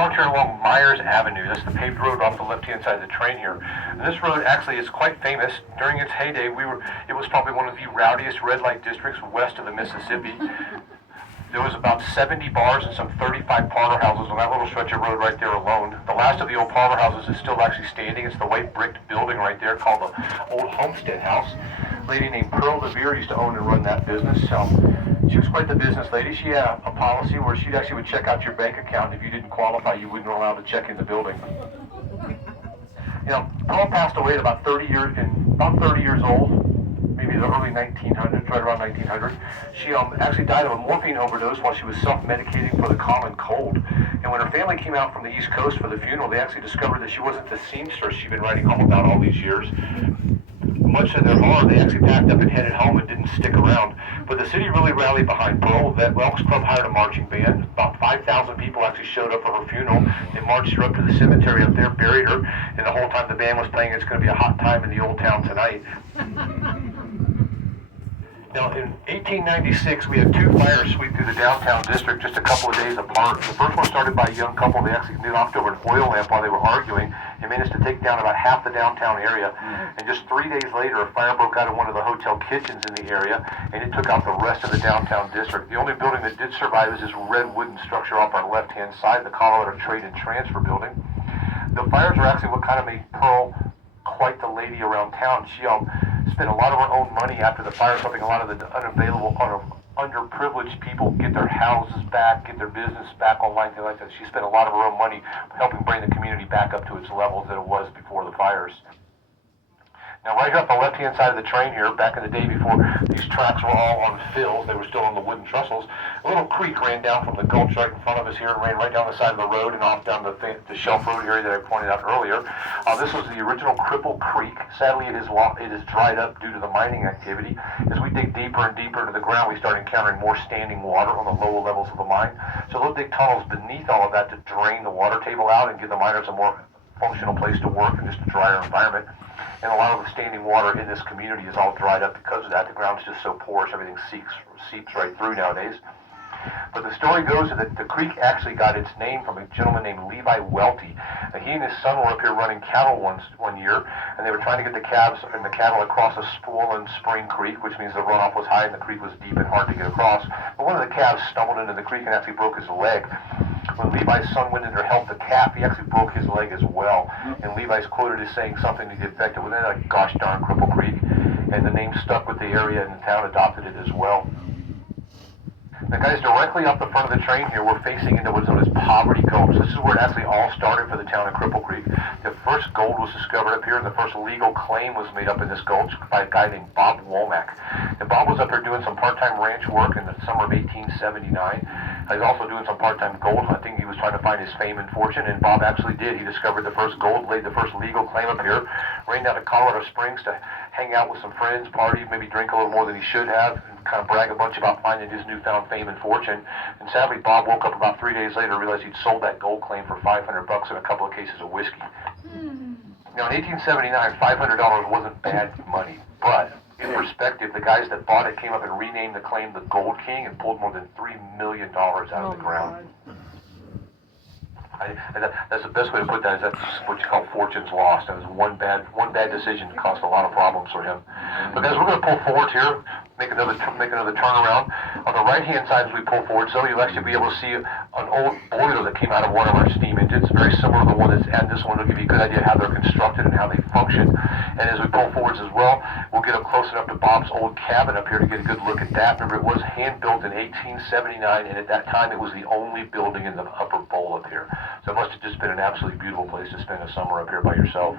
parked here along Myers Avenue. That's the paved road off the left-hand side of the train here. And this road actually is quite famous. During its heyday, it was probably one of the rowdiest red light districts west of the Mississippi. There was about 70 bars and some 35 parlor houses on that little stretch of road right there alone. The last of the old parlor houses is still actually standing. It's the white bricked building right there called the Old Homestead House. A lady named Pearl DeVere used to own and run that business. She was quite the business lady. She had a policy where she actually would check out your bank account. If you didn't qualify, you wouldn't allow to check in the building. You know, Pearl passed away at about 30 years old. Maybe the early 1900s, right around 1900. She actually died of a morphine overdose while she was self-medicating for the common cold. And when her family came out from the East Coast for the funeral, they actually discovered that she wasn't the seamstress she'd been writing home about all these years. Much to their horror, they actually packed up and headed home and didn't stick around. But the city really rallied behind Pearl. That Elks Club hired a marching band. About 5,000 people actually showed up for her funeral. They marched her up to the cemetery up there, buried her, and the whole time the band was playing It's Gonna Be a Hot Time in the Old Town Tonight. Now, in 1896, we had two fires sweep through the downtown district just a couple of days apart. The first one started by a young couple. They actually knocked over an oil lamp while they were arguing and managed to take down about half the downtown area. And just 3 days later, a fire broke out in one of the hotel kitchens in the area, and it took out the rest of the downtown district. The only building that did survive is this red wooden structure off our left-hand side, the Colorado Trade and Transfer Building. The fires are actually what kind of made Pearl quite the lady around town. She spent a lot of her own money after the fires, helping a lot of the underprivileged people get their houses back, get their business back online, things like that. She spent a lot of her own money helping bring the community back up to its levels that it was before the fires. Now, right here on the left-hand side of the train here, back in the day before these tracks were all on fills, they were still on the wooden trestles, a little creek ran down from the gulch right in front of us here and ran right down the side of the road and off down the Shelf Road area that I pointed out earlier. This was the original Cripple Creek. Sadly, it is dried up due to the mining activity. As we dig deeper and deeper into the ground, we start encountering more standing water on the lower levels of the mine. So they'll dig tunnels beneath all of that to drain the water table out and give the miners a more functional place to work and just a drier environment. And a lot of the standing water in this community is all dried up because of that. The ground's just so porous, everything seeps right through nowadays. But the story goes that the creek actually got its name from a gentleman named Levi Welty. He and his son were up here running cattle one year, and they were trying to get the calves and the cattle across a swollen spring creek, which means the runoff was high and the creek was deep and hard to get across. But one of the calves stumbled into the creek and actually broke his leg. When Levi's son went in to help the calf, he actually broke his leg as well. And Levi's quoted as saying something to the effect of, well, like, gosh darn Cripple Creek. And the name stuck with the area, and the town adopted it as well. The guys directly up the front of the train here, we're facing into what's known as Poverty Gulch. This is where it actually all started for the town of Cripple Creek. The first gold was discovered up here, and the first legal claim was made up in this gulch by a guy named Bob Womack. And Bob was up here doing some part-time ranch work in the summer of 1879. He was also doing some part-time gold hunting. He was trying to find his fame and fortune, and Bob actually did. He discovered the first gold, laid the first legal claim up here, ran down to Colorado Springs to hang out with some friends, party, maybe drink a little more than he should have, and kind of brag a bunch about finding his newfound fame and fortune. And sadly, Bob woke up about 3 days later and realized he'd sold that gold claim for $500 and a couple of cases of whiskey. Now, in 1879, $500 wasn't bad money, but in perspective, the guys that bought it came up and renamed the claim the Gold King and pulled more than $3 million out of the ground. That's the best way to put that. Is that's what you call fortunes lost. That was one bad decision that caused a lot of problems for him. But guys, we're going to pull forward here, make another turnaround. On the right-hand side, as we pull forward, so you'll actually be able to see an old boiler that came out of one of our steam engines, very similar to the one that's at this one. It'll give you a good idea how they're constructed and how they function. And as we pull forwards as well, we'll get up close enough to Bob's old cabin up here to get a good look at that. Remember, it was hand-built in 1879, and at that time, it was the only building in the upper bowl up here. So it must have just been an absolutely beautiful place to spend a summer up here by yourself.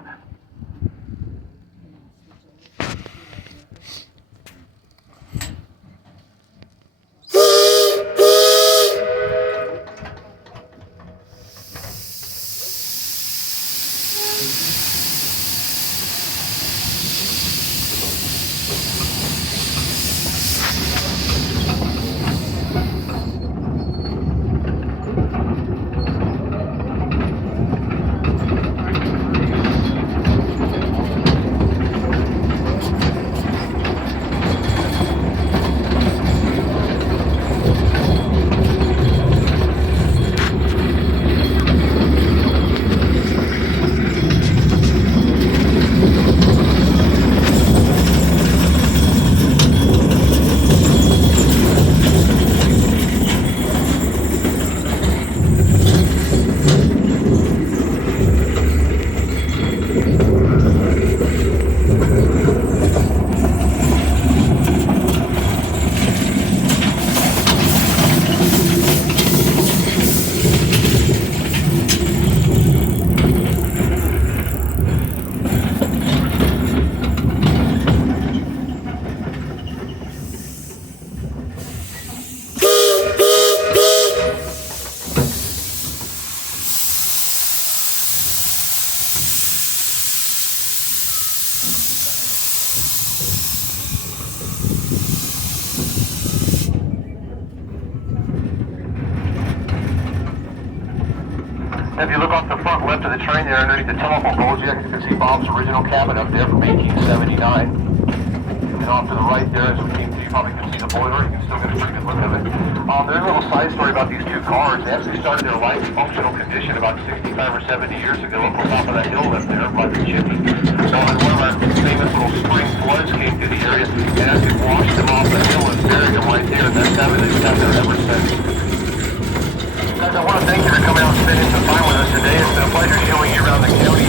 If you look off the front left of the train there, underneath the telephone poles, you can see Bob's original cabin up there from 1879. And off to the right there, as we came through, you probably can see the boiler. You can still get a pretty good look of it. There's a little side story about these two cars. They actually started their life functional condition about 65 or 70 years ago up on top of that hill up there by the chimney. So when one of our famous little spring floods came through the area, and actually washed them off the hill and buried them right there. And that's how they've sat there ever since. Guys, I want to thank you for coming out and spending some time with us today. It's been a pleasure showing you around the county.